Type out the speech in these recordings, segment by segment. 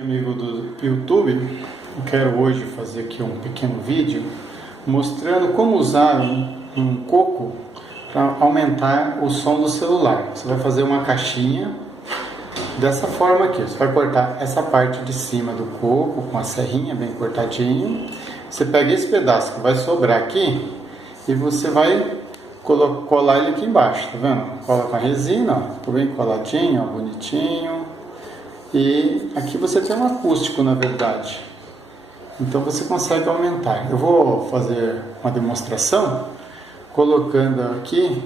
Amigo do YouTube, eu quero hoje fazer aqui um pequeno vídeo mostrando como usar um coco para aumentar o som do celular. Você vai fazer uma caixinha dessa forma aqui. Você vai cortar essa parte de cima do coco com a serrinha bem cortadinho. Você pega esse pedaço que vai sobrar aqui e você vai colar ele aqui embaixo, tá vendo? Cola com a resina, ó, tá bem coladinho, ó, bonitinho. E aqui você tem um acústico, na verdade. Então você consegue aumentar. Eu vou fazer uma demonstração colocando aqui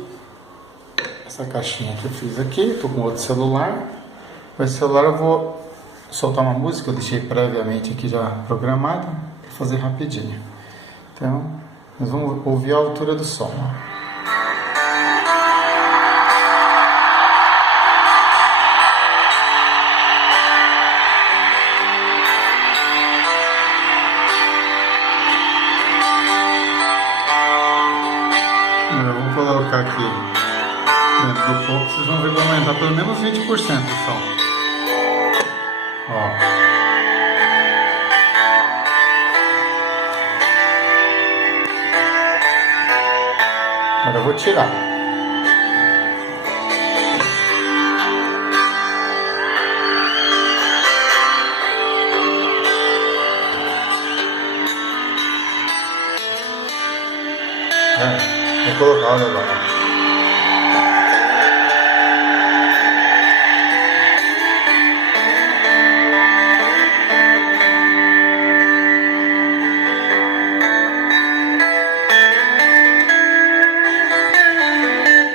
essa caixinha que eu fiz aqui. Estou com outro celular. Com esse celular eu vou soltar uma música, eu deixei previamente aqui já programada para fazer rapidinho. Então, nós vamos ouvir a altura do som. Eu vou colocar aqui dentro do coco, vocês vão ver que vai aumentar pelo menos 20% o som. Ó. Agora eu vou tirar. Vou colocar, olha agora.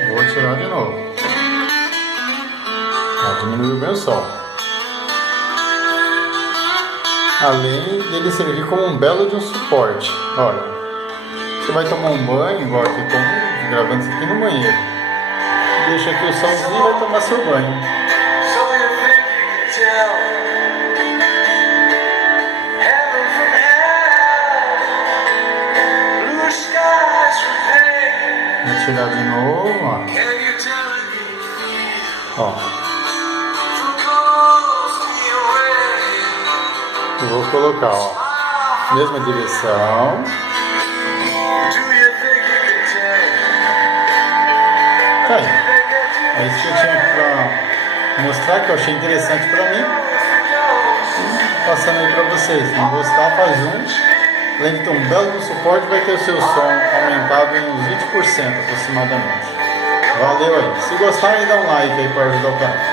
Vou tirar de novo. Diminuiu bem o som. Além dele servir como um belo de um suporte. Olha. Você vai tomar um banho, igual aqui, estou gravando isso aqui no banheiro. Deixa aqui o somzinho e vai tomar seu banho. Vou tirar de novo, ó. Ó. Eu vou colocar, ó, mesma direção. É isso que eu tinha para mostrar, que eu achei interessante para mim. E passando aí para vocês. Se não gostar, faz um. Além de ter um belo suporte, vai ter o seu som aumentado em uns 20% aproximadamente. Valeu aí. Se gostarem, dá um like aí para ajudar o canal.